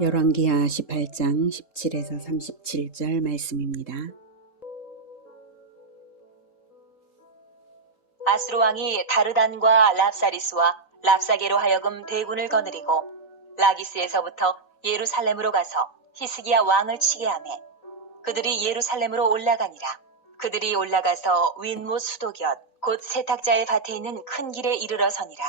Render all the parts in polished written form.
열왕기하 18장 17에서 37절 말씀입니다. 아수르 왕이 다르단과 랍사리스와 랍사게로 하여금 대군을 거느리고 라기스에서부터 예루살렘으로 가서 히스기야 왕을 치게 하매 그들이 예루살렘으로 올라가니라. 그들이 올라가서 윈못 수도곁 곧 세탁자의 밭에 있는 큰 길에 이르러 서니라.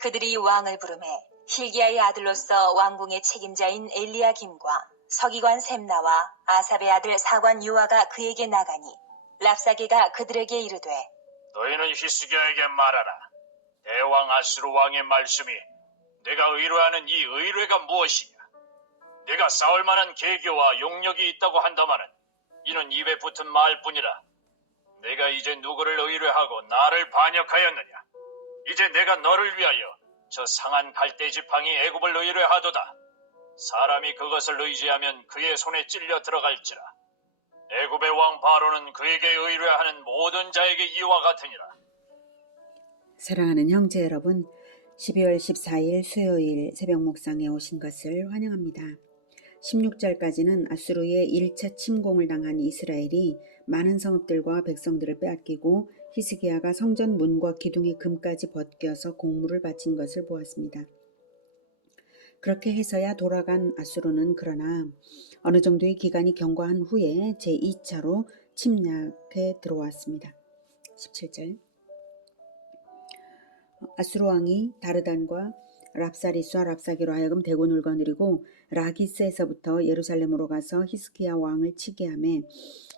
그들이 왕을 부르매 힐기야의 아들로서 왕궁의 책임자인 엘리야김과 서기관 셈나와 아삽의 아들 사관 요아가 그에게 나가니 랍사게가 그들에게 이르되 너희는 히스기야에게 말하라. 대왕 아수르 왕의 말씀이 내가 의뢰하는 이 의뢰가 무엇이냐? 내가 싸울 만한 계교와 용력이 있다고 한다마는 이는 입에 붙은 말뿐이라. 내가 이제 누구를 의뢰하고 나를 반역하였느냐? 이제 내가 너를 위하여 저 상한 갈대 지팡이 애굽을 의뢰하도다. 사람이 그것을 의지하면 그의 손에 찔려 들어갈지라. 애굽의 왕 바로는 그에게 의뢰하는 모든 자에게 이와 같으니라. 사랑하는 형제 여러분, 12월 14일 수요일 새벽 목상에 오신 것을 환영합니다. 16절까지는 아수르의 1차 침공을 당한 이스라엘이 많은 성읍들과 백성들을 빼앗기고 히스기야가 성전 문과 기둥의 금까지 벗겨서 공물을 바친 것을 보았습니다. 그렇게 해서야 돌아간 아수르는 그러나 어느 정도의 기간이 경과한 후에 제2차로 침략해 들어왔습니다. 17절 아수르 왕이 다르단과 랍사리스와 랍사게로 하여금 대군을 거느리고 라기스에서부터 예루살렘으로 가서 히스기야 왕을 치게 하매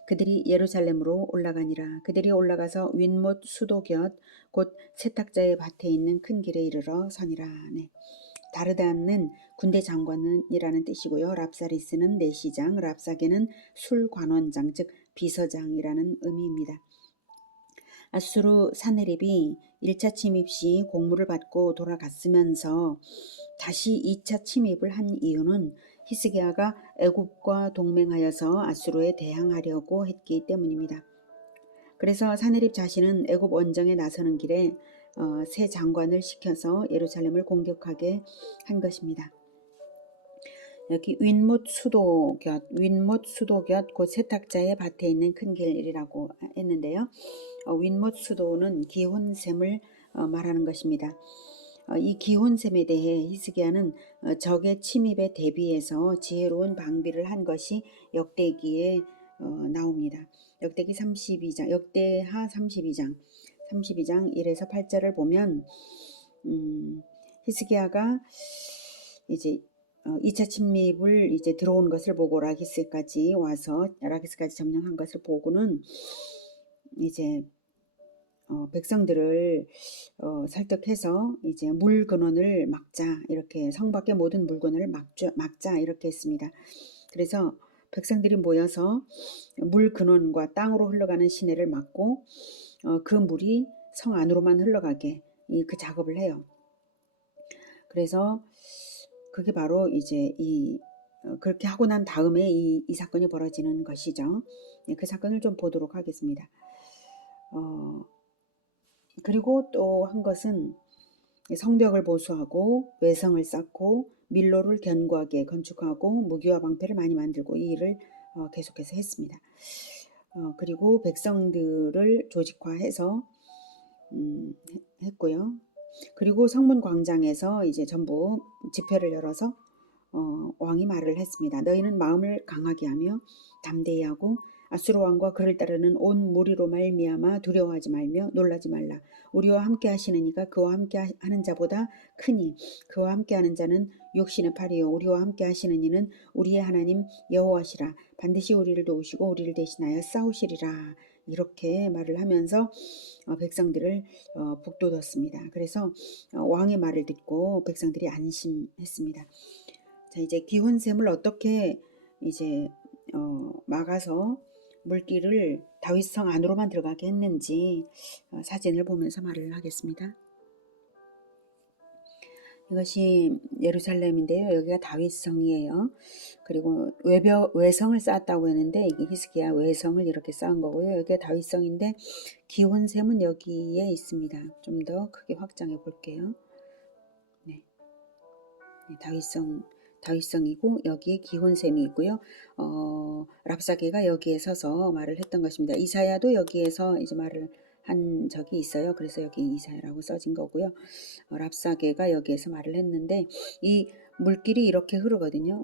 그들이 예루살렘으로 올라가니라. 그들이 올라가서 윈못 수도곁 곧 세탁자의 밭에 있는 큰 길에 이르러 서니라. 네. 다르단은 군대 장관이라는 뜻이고요. 랍사리스는 내시장, 랍사게는 술관원장 즉 비서장이라는 의미입니다. 아수르 사네립이 1차 침입 시 공물을 받고 돌아갔으면서 다시 2차 침입을 한 이유는 히스기야가 애굽과 동맹하여서 아수르에 대항하려고 했기 때문입니다. 그래서 사네립 자신은 애굽 원정에 나서는 길에 새 장관을 시켜서 예루살렘을 공격하게 한 것입니다. 여기 윈못 수도곁 곧 세탁자의 밭에 있는 큰 길이라고 했는데요. 윈못 수도는 기혼샘을 말하는 것입니다. 이 기혼샘에 대해 히스기야는 적의 침입에 대비해서 지혜로운 방비를 한 것이 역대기에 나옵니다. 역대기 32장, 역대하 32장 1에서 8절을 보면 히스기야가 이제 2차 침입을 이제 들어온 것을 보고 라기스까지 점령한 것을 보고는 이제 백성들을 설득해서 이제 물 근원을 막자, 이렇게 성 밖의 모든 물건을 막자 이렇게 했습니다. 그래서 백성들이 모여서 물 근원과 땅으로 흘러가는 시내를 막고 그 물이 성 안으로만 흘러가게 그 작업을 해요. 그래서 그게 바로 이제 그렇게 하고 난 다음에 이 사건이 벌어지는 것이죠. 그 사건을 좀 보도록 하겠습니다. 그리고 또 한 것은 성벽을 보수하고 외성을 쌓고 밀로를 견고하게 건축하고 무기와 방패를 많이 만들고 이 일을 계속해서 했습니다. 그리고 백성들을 조직화해서 했고요. 그리고 성문 광장에서 이제 전부 집회를 열어서 왕이 말을 했습니다. 너희는 마음을 강하게 하며 담대히 하고 아수르 왕과 그를 따르는 온 무리로 말미암아 두려워하지 말며 놀라지 말라. 우리와 함께 하시는 이가 그와 함께 하는 자보다 크니 그와 함께 하는 자는 육신의 팔이요 우리와 함께 하시는 이는 우리의 하나님 여호와시라. 반드시 우리를 도우시고 우리를 대신하여 싸우시리라. 이렇게 말을 하면서 백성들을 북돋웠습니다. 그래서 왕의 말을 듣고 백성들이 안심했습니다. 자, 이제 기혼샘을 어떻게 이제 막아서 물길을 다윗성 안으로만 들어가게 했는지 사진을 보면서 말을 하겠습니다. 이것이 예루살렘인데요. 여기가 다윗성이에요. 그리고 외성을 쌓았다고 했는데 이게 히스기야 외성을 이렇게 쌓은 거고요. 여기가 다윗성인데 기혼샘은 여기에 있습니다. 좀 더 크게 확장해 볼게요. 네. 다윗성이고 여기에 기혼셈이 있고요. 랍사게가 여기에 서서 말을 했던 것입니다. 이사야도 여기에서 이제 말을 한 적이 있어요. 그래서 여기 이사야라고 써진 거고요. 랍사게가 여기에서 말을 했는데 이 물길이 이렇게 흐르거든요.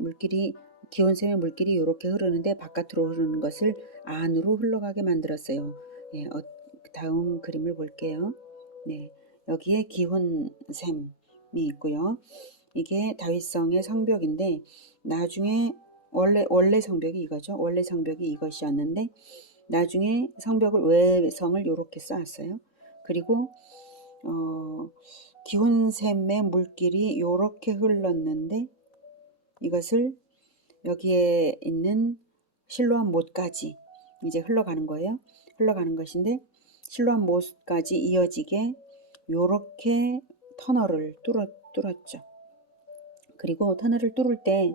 기혼셈의 물길이 이렇게 흐르는데 바깥으로 흐르는 것을 안으로 흘러가게 만들었어요. 예, 다음 그림을 볼게요. 네, 여기에 기혼셈이 있고요. 이게 다윗성의 성벽인데 나중에 원래 성벽이 이거죠. 원래 성벽이 이것이었는데 나중에 성벽을 외성을 이렇게 쌓았어요. 그리고 기혼샘의 물길이 이렇게 흘렀는데 이것을 여기에 있는 실로암 못까지 이제 흘러가는 거예요. 흘러가는 것인데 실로암 못까지 이어지게 이렇게 터널을 뚫었죠. 그리고 터널을 뚫을 때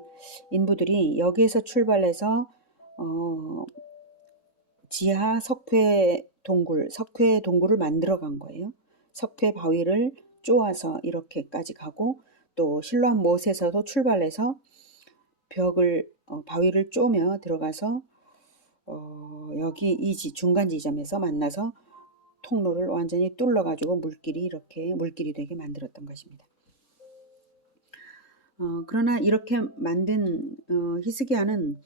인부들이 여기에서 출발해서 지하 석회 동굴을 만들어 간 거예요. 석회 바위를 쪼아서 이렇게까지 가고 또 실로암 못에서도 출발해서 바위를 쪼며 들어가서 여기 이 중간 지점에서 만나서 통로를 완전히 뚫어가지고 물길이 되게 만들었던 것입니다. 그러나 이렇게 만든 히스기야는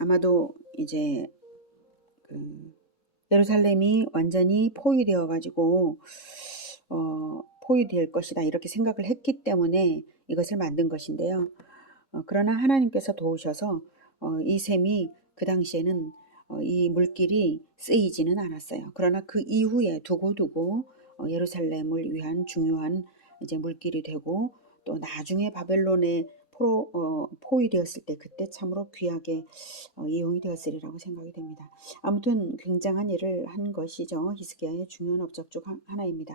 아마도 이제 예루살렘이 완전히 포위되어 가지고 포위될 것이다 이렇게 생각을 했기 때문에 이것을 만든 것인데요. 그러나 하나님께서 도우셔서 이 셈이 그 당시에는 이 물길이 쓰이지는 않았어요. 그러나 그 이후에 두고두고 예루살렘을 위한 중요한 이제 물길이 되고 또 나중에 바벨론에 포위되었을 때 그때 참으로 귀하게 이용이 되었으리라고 생각이 됩니다. 아무튼 굉장한 일을 한 것이죠. 히스기야의 중요한 업적 중 하나입니다.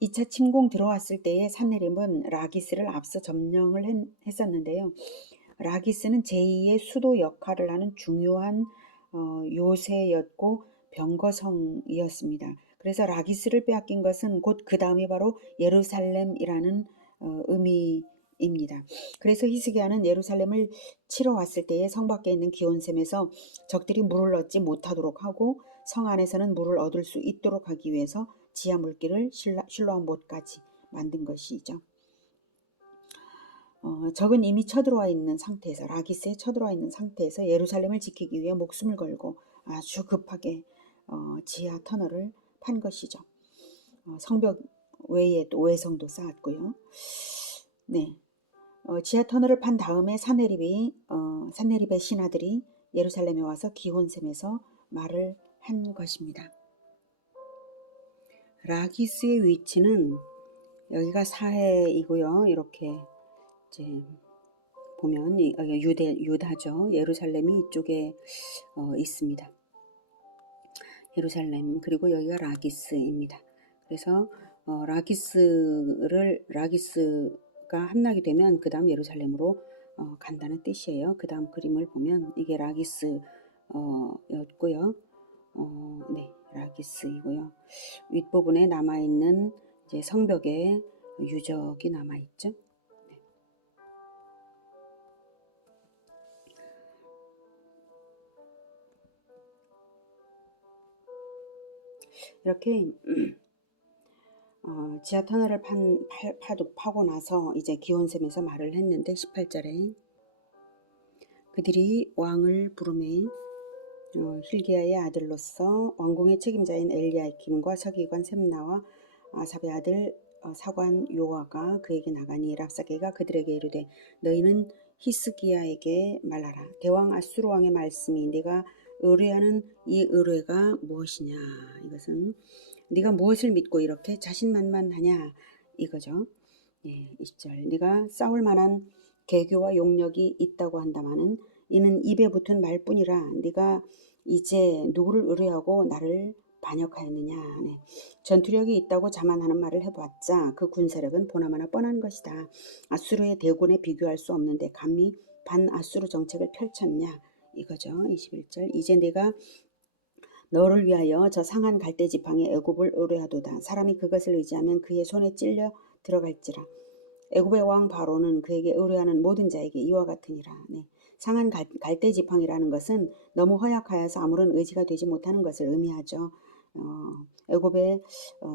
2차 침공 들어왔을 때의 산헤립은 라기스를 앞서 점령을 했었는데요. 라기스는 제2의 수도 역할을 하는 중요한 요새였고 병거성이었습니다. 그래서 라기스를 빼앗긴 것은 곧 그 다음이 바로 예루살렘이라는 의미입니다. 그래서 히스기야는 예루살렘을 치러 왔을 때에 성 밖에 있는 기온샘에서 적들이 물을 얻지 못하도록 하고 성 안에서는 물을 얻을 수 있도록 하기 위해서 지하 물길을 실로암 못까지 만든 것이죠. 적은 이미 쳐들어와 있는 상태에서 라기스에 쳐들어와 있는 상태에서 예루살렘을 지키기 위해 목숨을 걸고 아주 급하게 지하 터널을 판 것이죠. 성벽 외에 또 외성도 쌓았고요. 네, 지하 터널을 판 다음에 산헤립의 신하들이 예루살렘에 와서 기혼셈에서 말을 한 것입니다. 라기스의 위치는 여기가 사해이고요. 이렇게 이제 보면 유다죠. 예루살렘이 이쪽에 있습니다. 예루살렘 그리고 여기가 라기스입니다. 그래서 라기스가 함락이 되면 그 다음 예루살렘으로 간다는 뜻이에요. 그 다음 그림을 보면 이게 라기스였고요. 네, 라기스이고요. 윗부분에 남아있는 이제 성벽의 유적이 남아있죠. 네. 이렇게 지하 터널을 파고 나서 이제 기온셈에서 말을 했는데 18절에 그들이 왕을 부르매 hil기야의 아들로서 왕궁의 책임자인 엘리야킴과 서기관 셈나와 아삽의 아들 사관 요아가 그에게 나가니 랍사게가 그들에게 이르되 너희는 히스기야에게 말하라. 대왕 아수르 왕의 말씀이 네가 의뢰하는 이 의뢰가 무엇이냐. 이것은 네가 무엇을 믿고 이렇게 자신만만하냐 이거죠. 예, 20절 네가 싸울 만한 계교와 용력이 있다고 한다마는 이는 입에 붙은 말뿐이라 네가 이제 누구를 의뢰하고 나를 반역하였느냐. 네. 전투력이 있다고 자만하는 말을 해봤자 그 군사력은 보나마나 뻔한 것이다. 아수르의 대군에 비교할 수 없는데 감히 반아수르 정책을 펼쳤냐 이거죠. 21절 이제 내가 너를 위하여 저 상한 갈대 지팡이 애굽을 의뢰하도다. 사람이 그것을 의지하면 그의 손에 찔려 들어갈지라. 애굽의 왕 바로는 그에게 의뢰하는 모든 자에게 이와 같으니라. 네. 상한 갈대 지팡이라는 것은 너무 허약하여서 아무런 의지가 되지 못하는 것을 의미하죠. 애굽의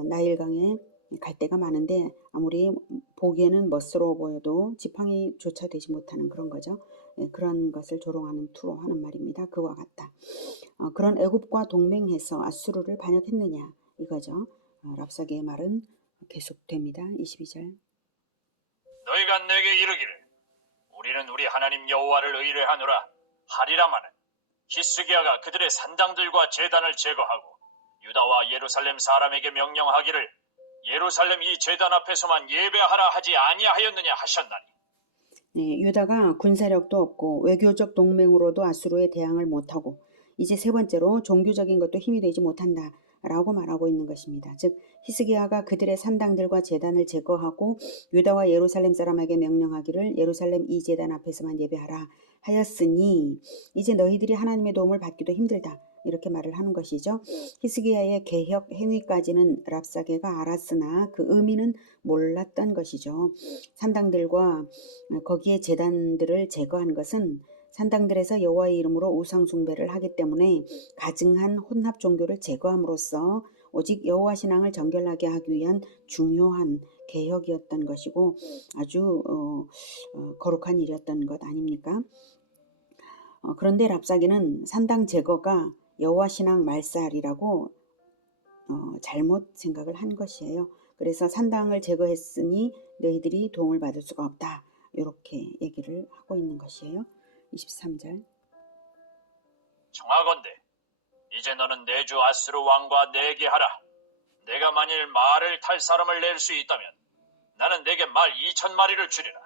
나일강에 갈대가 많은데 아무리 보기에는 멋스러워 보여도 지팡이조차 되지 못하는 그런 거죠. 그런 것을 조롱하는 투로 하는 말입니다. 그와 같다. 그런 애굽과 동맹해서 아수르를 반역했느냐 이거죠. 랍사게의 말은 계속됩니다. 22절. 너희가 내게 이르기를 우리는 우리 하나님 여호와를 의뢰하노라 하리라마는 히스기야가 그들의 산당들과 제단을 제거하고 유다와 예루살렘 사람에게 명령하기를 예루살렘 이 제단 앞에서만 예배하라 하지 아니하였느냐 하셨나니. 네, 유다가 군사력도 없고 외교적 동맹으로도 아수르에 대항을 못하고 이제 세 번째로 종교적인 것도 힘이 되지 못한다 라고 말하고 있는 것입니다. 즉 히스기야가 그들의 산당들과 제단을 제거하고 유다와 예루살렘 사람에게 명령하기를 예루살렘 이 제단 앞에서만 예배하라 하였으니 이제 너희들이 하나님의 도움을 받기도 힘들다 이렇게 말을 하는 것이죠. 히스기야의 개혁 행위까지는 랍사게가 알았으나 그 의미는 몰랐던 것이죠. 산당들과 거기에 제단들을 제거한 것은 산당들에서 여호와의 이름으로 우상 숭배를 하기 때문에 가증한 혼합 종교를 제거함으로써 오직 여호와 신앙을 정결하게 하기 위한 중요한 개혁이었던 것이고 아주 거룩한 일이었던 것 아닙니까? 그런데 랍사게는 산당 제거가 여호와 신앙 말살이라고 잘못 생각을 한 것이에요. 그래서 산당을 제거했으니 너희들이 도움을 받을 수가 없다. 이렇게 얘기를 하고 있는 것이에요. 23절. 청하건대 이제 너는 내 주 아수르 왕과 내게 하라. 내가 만일 말을 탈 사람을 낼 수 있다면 나는 내게 말 2,000마리를 주리라.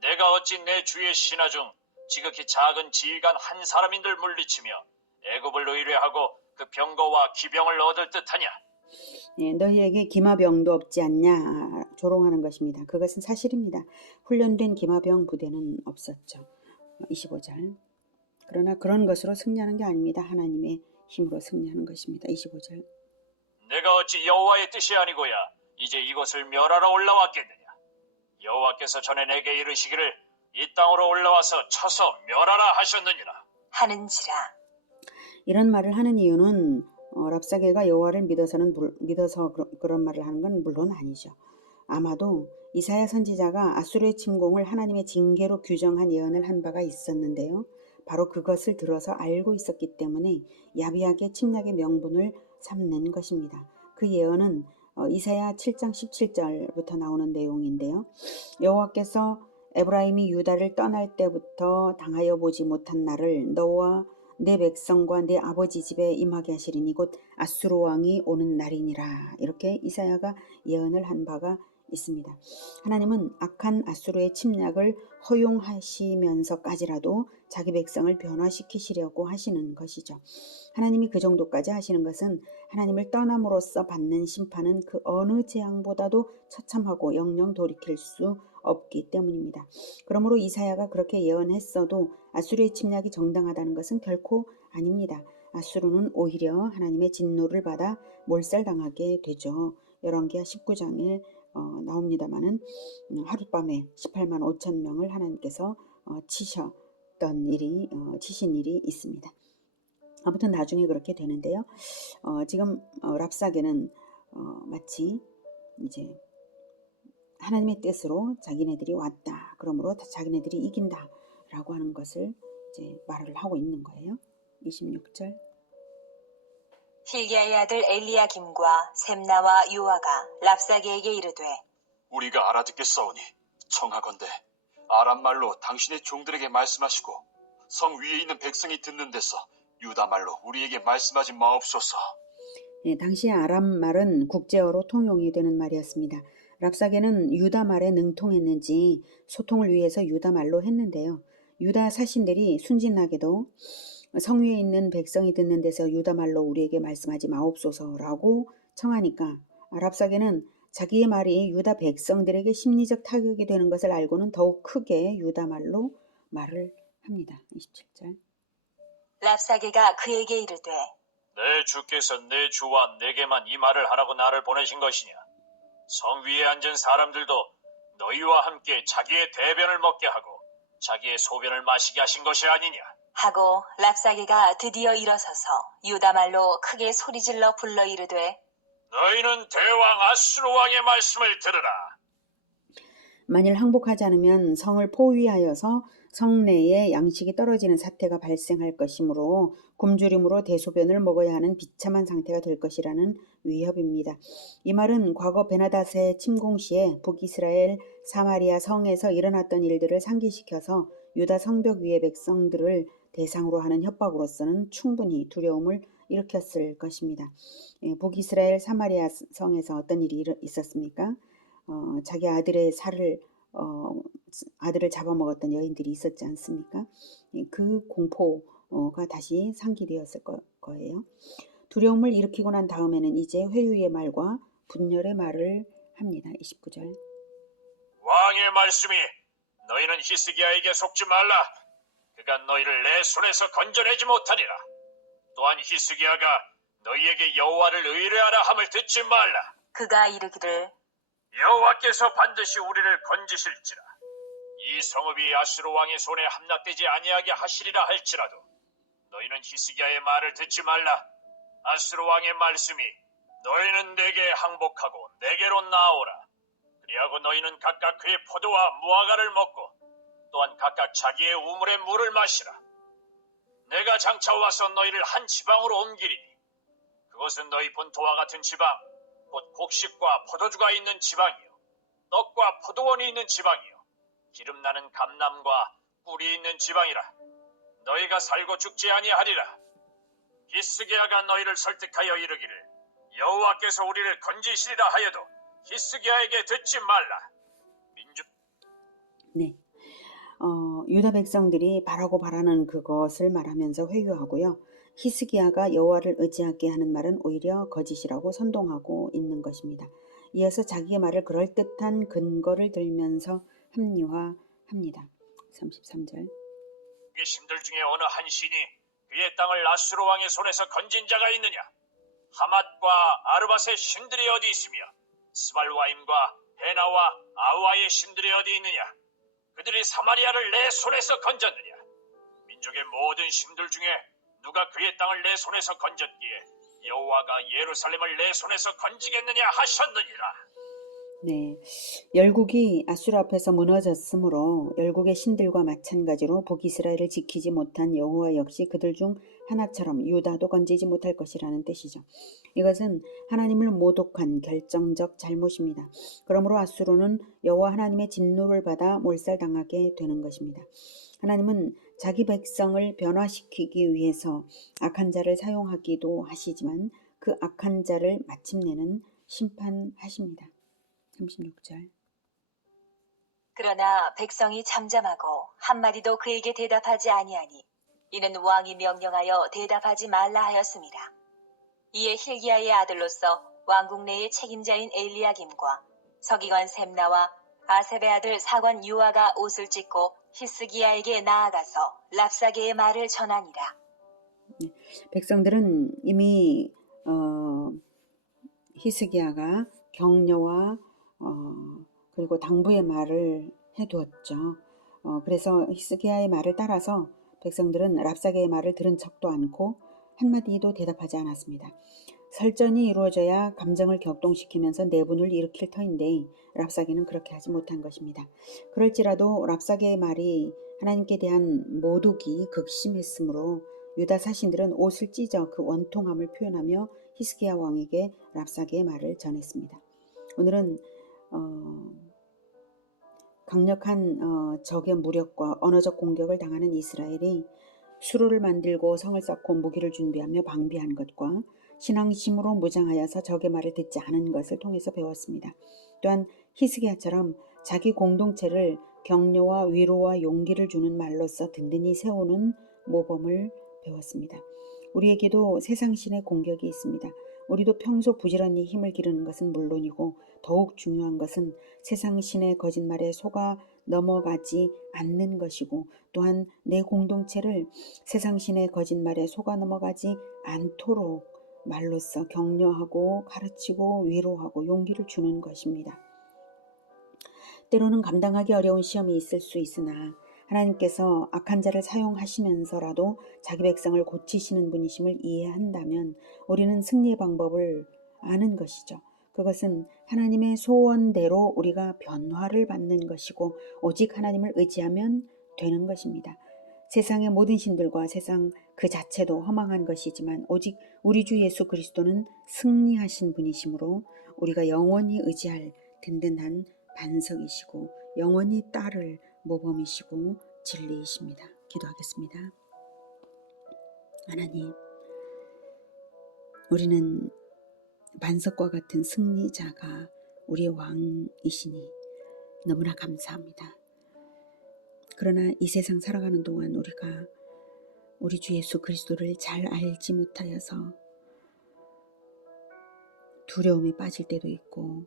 내가 어찌 내 주의 신하 중 지극히 작은 지휘관 한 사람인들 물리치며 애굽을 의뢰하고 그 병거와 기병을 얻을 듯하냐. 예, 너희에게 기마병도 없지 않냐 조롱하는 것입니다. 그것은 사실입니다. 훈련된 기마병 부대는 없었죠. 25절. 그러나 그런 것으로 승리하는 게 아닙니다. 하나님의 힘으로 승리하는 것입니다. 25절. 내가 어찌 여호와의 뜻이 아니고야 이제 이곳을 멸하러 올라왔겠느냐. 여호와께서 전에 내게 이르시기를 이 땅으로 올라와서 쳐서 멸하라 하셨느니라 하는지라. 이런 말을 하는 이유는 랍사게가 여호와를 믿어서 그런 말을 하는 건 물론 아니죠. 아마도 이사야 선지자가 아수르의 침공을 하나님의 징계로 규정한 예언을 한 바가 있었는데요. 바로 그것을 들어서 알고 있었기 때문에 야비하게 침략의 명분을 삼는 것입니다. 그 예언은 이사야 7장 17절부터 나오는 내용인데요. 여호와께서 에브라임이 유다를 떠날 때부터 당하여 보지 못한 날을 너와 내 백성과 내 아버지 집에 임하게 하시리니 곧 아수르 왕이 오는 날이니라. 이렇게 이사야가 예언을 한 바가 있습니다. 하나님은 악한 아수르의 침략을 허용하시면서까지라도 자기 백성을 변화시키시려고 하시는 것이죠. 하나님이 그 정도까지 하시는 것은 하나님을 떠남으로써 받는 심판은 그 어느 재앙보다도 처참하고 영영 돌이킬 수 없기 때문입니다. 그러므로 이사야가 그렇게 예언했어도 아수르의 침략이 정당하다는 것은 결코 아닙니다. 아수르는 오히려 하나님의 진노를 받아 몰살당하게 되죠. 열왕기하 19장에 나옵니다마는 하룻밤에 18만 5천 명을 하나님께서 치신 일이 있습니다. 아무튼 나중에 그렇게 되는데요. 지금 랍사게는 마치 이제 하나님의 뜻으로 자기네들이 왔다. 그러므로 자기네들이 이긴다. 라고 하는 것을 이제 말을 하고 있는 거예요. 26절. 힐기야의 아들 엘리야김과 셈나와 요아가 랍사게에게 이르되 우리가 알아듣겠사오니 청하건대 아람 말로 당신의 종들에게 말씀하시고 성 위에 있는 백성이 듣는 데서 유다 말로 우리에게 말씀하지 마옵소서. 예, 당시 아람 말은 국제어로 통용이 되는 말이었습니다. 랍사게는 유다 말에 능통했는지 소통을 위해서 유다 말로 했는데요. 유다 사신들이 순진하게도 성 위에 있는 백성이 듣는 데서 유다 말로 우리에게 말씀하지 마옵소서라고 청하니까 랍사게는 자기의 말이 유다 백성들에게 심리적 타격이 되는 것을 알고는 더욱 크게 유다 말로 말을 합니다. 27절. 랍사게가 그에게 이르되 내 주께서 내 주와 내게만 이 말을 하라고 나를 보내신 것이냐. 성 위에 앉은 사람들도 너희와 함께 자기의 대변을 먹게 하고 자기의 소변을 마시게 하신 것이 아니냐? 하고 랍사게가 드디어 일어서서 유다 말로 크게 소리질러 불러 이르되 너희는 대왕 아수르 왕의 말씀을 들으라. 만일 항복하지 않으면 성을 포위하여서 성내에 양식이 떨어지는 사태가 발생할 것이므로 굶주림으로 대소변을 먹어야 하는 비참한 상태가 될 것이라는 위협입니다. 이 말은 과거 베나닷의 침공 시에 북이스라엘 사마리아 성에서 일어났던 일들을 상기시켜서 유다 성벽 위의 백성들을 대상으로 하는 협박으로서는 충분히 두려움을 일으켰을 것입니다. 북이스라엘 사마리아 성에서 어떤 일이 있었습니까? 자기 아들의 아들을 잡아먹었던 여인들이 있었지 않습니까? 그 공포가 다시 상기되었을 거예요. 두려움을 일으키고 난 다음에는 이제 회유의 말과 분열의 말을 합니다. 29절. 왕의 말씀이 너희는 히스기야에게 속지 말라. 그가 너희를 내 손에서 건져내지 못하리라. 또한 히스기야가 너희에게 여호와를 의뢰하라 함을 듣지 말라. 그가 이르기를 여호와께서 반드시 우리를 건지실지라. 이 성읍이 아수르 왕의 손에 함락되지 아니하게 하시리라 할지라도 너희는 히스기야의 말을 듣지 말라. 아수르 왕의 말씀이 너희는 내게 항복하고 내게로 나오라. 그리하고 너희는 각각 그의 포도와 무화과를 먹고 또한 각각 자기의 우물의 물을 마시라. 내가 장차 와서 너희를 한 지방으로 옮기리니 그것은 너희 본토와 같은 지방 곧 곡식과 포도주가 있는 지방이요 떡과 포도원이 있는 지방이요 기름 나는 감람과 꿀이 있는 지방이라. 너희가 살고 죽지 아니하리라. 히스기야가 너희를 설득하여 이르기를 여호와께서 우리를 건지시리라 하여도 히스기야에게 듣지 말라. 네. 유다 백성들이 바라고 바라는 그것을 말하면서 회유하고요. 히스기야가 여호와를 의지하게 하는 말은 오히려 거짓이라고 선동하고 있는 것입니다. 이어서 자기의 말을 그럴듯한 근거를 들면서 합리화합니다. 33절. 그 신들 중에 어느 한 신이 그의 땅을 아수르 왕의 손에서 건진 자가 있느냐? 하맛과 아르밧의 신들이 어디 있으며 스발와임과 헤나와 아우아의 신들이 어디 있느냐? 그들이 사마리아를 내 손에서 건졌느냐? 민족의 모든 신들 중에 누가 그의 땅을 내 손에서 건졌기에 여호와가 예루살렘을 내 손에서 건지겠느냐 하셨느니라. 네, 열국이 아수르 앞에서 무너졌으므로 열국의 신들과 마찬가지로 북이스라엘을 지키지 못한 여호와 역시 그들 중 하나처럼 유다도 건지지 못할 것이라는 뜻이죠. 이것은 하나님을 모독한 결정적 잘못입니다. 그러므로 아수르는 여호와 하나님의 진노를 받아 몰살당하게 되는 것입니다. 하나님은 자기 백성을 변화시키기 위해서 악한 자를 사용하기도 하시지만 그 악한 자를 마침내는 심판하십니다. 36절. 그러나 백성이 잠잠하고 한마디도 그에게 대답하지 아니하니 이는 왕이 명령하여 대답하지 말라 하였습니다. 이에 힐기야의 아들로서 왕국 내의 책임자인 엘리야김과 서기관 셈나와 아셉의 아들 사관 유아가 옷을 찢고 히스기야에게 나아가서 랍사게의 말을 전하니라. 백성들은 이미 히스기야가 격려와 그리고 당부의 말을 해두었죠. 그래서 히스기야의 말을 따라서 백성들은 랍사게의 말을 들은 척도 않고 한마디도 대답하지 않았습니다. 설전이 이루어져야 감정을 격동시키면서 내분을 일으킬 터인데 랍사게는 그렇게 하지 못한 것입니다. 그럴지라도 랍사게의 말이 하나님께 대한 모독이 극심했으므로 유다 사신들은 옷을 찢어 그 원통함을 표현하며 히스기야 왕에게 랍사게의 말을 전했습니다. 오늘은 강력한 적의 무력과 언어적 공격을 당하는 이스라엘이 수로를 만들고 성을 쌓고 무기를 준비하며 방비한 것과 신앙심으로 무장하여서 적의 말을 듣지 않은 것을 통해서 배웠습니다. 또한 히스기야처럼 자기 공동체를 격려와 위로와 용기를 주는 말로써 든든히 세우는 모범을 배웠습니다. 우리에게도 세상신의 공격이 있습니다. 우리도 평소 부지런히 힘을 기르는 것은 물론이고 더욱 중요한 것은 세상신의 거짓말에 속아 넘어가지 않는 것이고 또한 내 공동체를 세상신의 거짓말에 속아 넘어가지 않도록 말로써 격려하고 가르치고 위로하고 용기를 주는 것입니다. 때로는 감당하기 어려운 시험이 있을 수 있으나 하나님께서 악한 자를 사용하시면서라도 자기 백성을 고치시는 분이심을 이해한다면 우리는 승리의 방법을 아는 것이죠. 그것은 하나님의 소원대로 우리가 변화를 받는 것이고 오직 하나님을 의지하면 되는 것입니다. 세상의 모든 신들과 세상 그 자체도 허망한 것이지만 오직 우리 주 예수 그리스도는 승리하신 분이시므로 우리가 영원히 의지할 든든한 반석이시고 영원히 따를 모범이시고 진리이십니다. 기도하겠습니다. 하나님, 우리는 반석과 같은 승리자가 우리의 왕이시니 너무나 감사합니다. 그러나 이 세상 살아가는 동안 우리가 우리 주 예수 그리스도를 잘 알지 못하여서 두려움에 빠질 때도 있고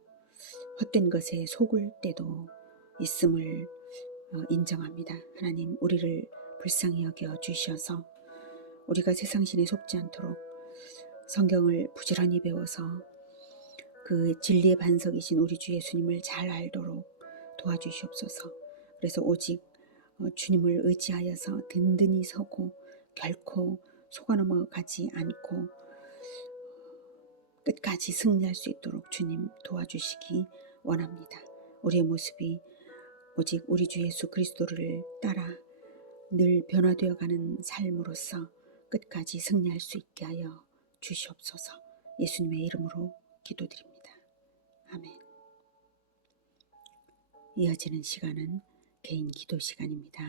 헛된 것에 속을 때도 있음을 인정합니다. 하나님, 우리를 불쌍히 여겨 주셔서 우리가 세상신에 속지 않도록 성경을 부지런히 배워서 그 진리의 반석이신 우리 주 예수님을 잘 알도록 도와주시옵소서. 그래서 오직 주님을 의지하여서 든든히 서고 결코 속아 넘어가지 않고 끝까지 승리할 수 있도록 주님 도와주시기 원합니다. 우리의 모습이 오직 우리 주 예수 그리스도를 따라 늘 변화되어가는 삶으로서 끝까지 승리할 수 있게 하여 주시옵소서. 예수님의 이름으로 기도드립니다. 아멘. 이어지는 시간은 개인 기도 시간입니다.